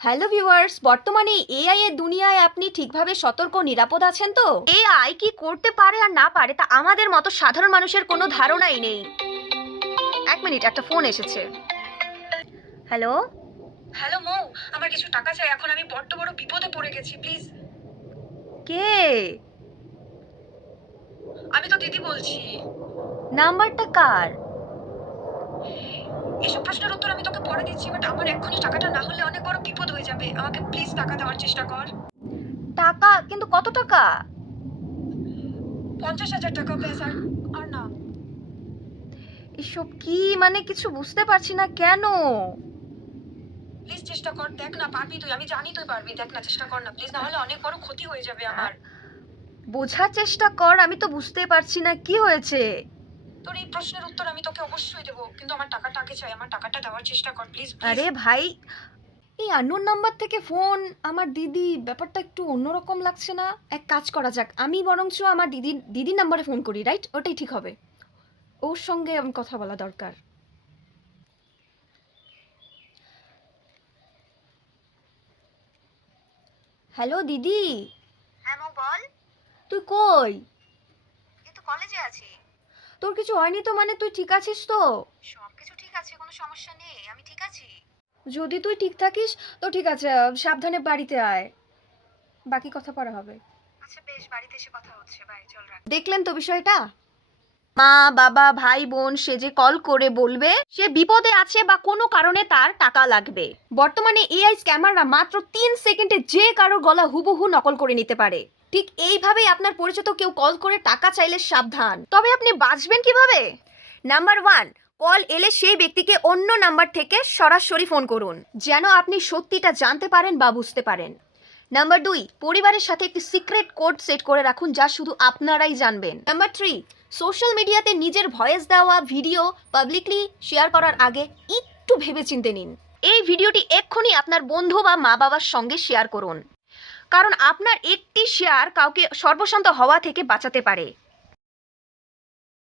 Hello viewers, বর্তমানে AI এর দুনিয়ায় আপনি ঠিকভাবে সতর্ক ও নিরাপদ আছেন তো? এআই কি করতে পারে আর না পারে তা আমাদের মতো সাধারণ মানুষের কোনো ধারণাই নেই। এক মিনিট, একটা ফোন এসেছে। হ্যালো। হ্যালো মৌ, আমার কিছু টাকা চাই। এখন আমি বড্ড বড় বিপদে পড়ে গেছি, প্লিজ। কে? আমি তো দিদি বলছি। নাম্বারটা কার? এসব প্রশ্নের উত্তর আমি তোকে পরে দিচ্ছি, বাট আমার এক্ষুনি টাকাটা না হলে অনেক বড় বিপদ হয়ে যাবে। আমাকে প্লিজ টাকা দেওয়ার চেষ্টা কর। টাকা? কিন্তু কত টাকা? 50,000 টাকা ব্যাস, আর না। এসব কি, মানে কিছু বুঝতে পারছি না কেন? প্লিজ চেষ্টা কর, দেখ না পারবি তুই, আমি জানি তুই পারবি, দেখ না চেষ্টা কর না প্লিজ, না হলে অনেক বড় ক্ষতি হয়ে যাবে আমার। বোঝার চেষ্টা কর, আমি তো বুঝতে পারছি না কি হয়েছে। তোর এই প্রশ্নের উত্তর আমি তোকে অবশ্যই দেবো, কিন্তু আমার টাকাটা আগে চাই। আমার টাকাটা দেওয়ার চেষ্টা কর প্লিজ প্লিজ। আরে ভাই, এই আননোন নাম্বার থেকে ফোন, আমার দিদি, ব্যাপারটা একটু অন্যরকম লাগছে না? এক কাজ করা যাক, আমি বরঞ্চ আমার দিদির নাম্বারে ফোন করি, রাইট? ওটাই ঠিক হবে। ওর সঙ্গে আমি কথা বলা দরকার। হ্যালো দিদি। হ্যাঁ মৌ বল। তুই কই? এই তো কলেজে আছি। তোর কিছু হয়নি তো? মানে তুই ঠিক আছিস তো? সবকিছু ঠিক আছে, কোনো সমস্যা নেই, আমি ঠিক আছি। যদি তুই ঠিক থাকিস তো ঠিক আছে, সাবধানে বাড়িতে আয়, বাকি কথা পরে হবে। আচ্ছা বেশ, বাড়িতে এসে কথা হচ্ছে, বাই, চল রাখ। দেখলেন তো বিষয়টা? মা, বাবা, ভাই, বোন সে যে কল করে বলবে সে বিপদে আছে বা কোনো কারণে তার টাকা লাগবে। বর্তমানে এআই স্ক্যামাররা মাত্র 3 সেকেন্ডে যে কারো গলা হুবহু নকল করে নিতে পারে। ঠিক এইভাবেই আপনার পরিচিত কেউ কল করে টাকা চাইলে সাবধান। তবে আপনি বাঁচবেন কিভাবে? নাম্বার 1, কল এলে সেই ব্যক্তিকে অন্য নাম্বার থেকে সরাসরি ফোন করুন, যেন আপনি সত্যিটা জানতে পারেন বা বুঝতে পারেন। নাম্বার 2, পরিবারের সাথে একটি সিক্রেট কোড সেট করে রাখুন যা শুধু আপনারাই জানবেন। নাম্বার 3, সোশ্যাল মিডিয়াতে নিজের ভয়েস দেওয়া ভিডিও পাবলিকলি শেয়ার করার আগে একটু ভেবেচিন্তে নিন। এই ভিডিওটি এক্ষুনি আপনার বন্ধু বা মা বাবার সঙ্গে শেয়ার করুন, কারণ আপনার একটি শেয়ার কাউকে সর্বশান্ত হওয়া থেকে বাঁচাতে পারে।